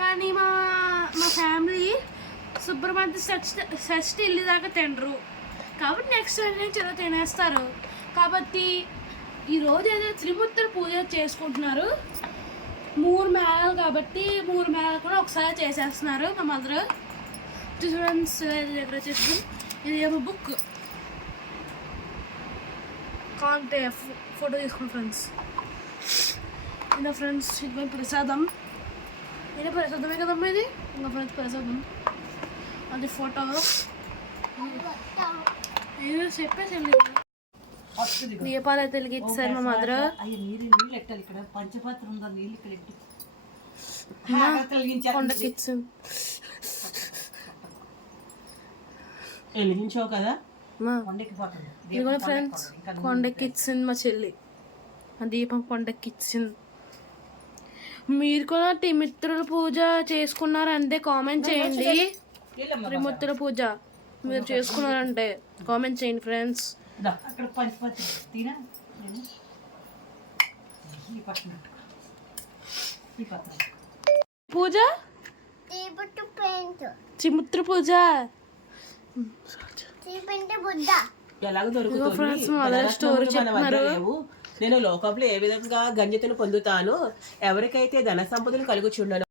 కానీ మా మా ఫ్యామిలీ సుబ్రహ్మణ్య షష్ఠి ఇల్లు దాకా తినరు కాబట్టి నెక్స్ట్ నుంచి ఏదో తినేస్తారు. కాబట్టి ఈరోజు ఏదో త్రిమూర్తుల పూజ చేసుకుంటున్నారు. 3 మేళాలు కాబట్టి 3 మేళాలు కూడా ఒకసారి చేసేస్తున్నారు మా మదర్. స్టూడెంట్స్ దగ్గర చేసి ఇది ఏమో బుక్ కాంటే ఫోటో తీసుకున్న ఫ్రెండ్స్. ఇలా ఫ్రెండ్స్ ఇది ప్రసాదం, ఇది ప్రసాదమే కదమ్మా ఇది. ఇంకా ఫ్రెండ్స్ ప్రసాదం అది ఫోటో ఏదో చెప్పేసి దీపాలు అయితే వెలిగించారు మా మదర్. వెలిగించావు కదా ఫ్రెండ్స్, కొండెక్కిచ్చింది మా చెల్లి. ఆ దీపం కొండెక్కిచ్చింది. మీరు కూడా త్రిమూర్తుల పూజ చేసుకున్నారంటే కామెంట్ చేయండి. త్రిమూర్తుల పూజ మీరు చేసుకున్నారంటే కామెంట్ చేయండి ఫ్రెండ్స్. పూజ త్రిమూర్తుల పూజ ఎలాగ దొరుకుతుంది? నేను లోకంలో ఏ విధంగా గంజతను పొందుతాను, ఎవరికైతే ధన సంపదలు కలుగుచుండను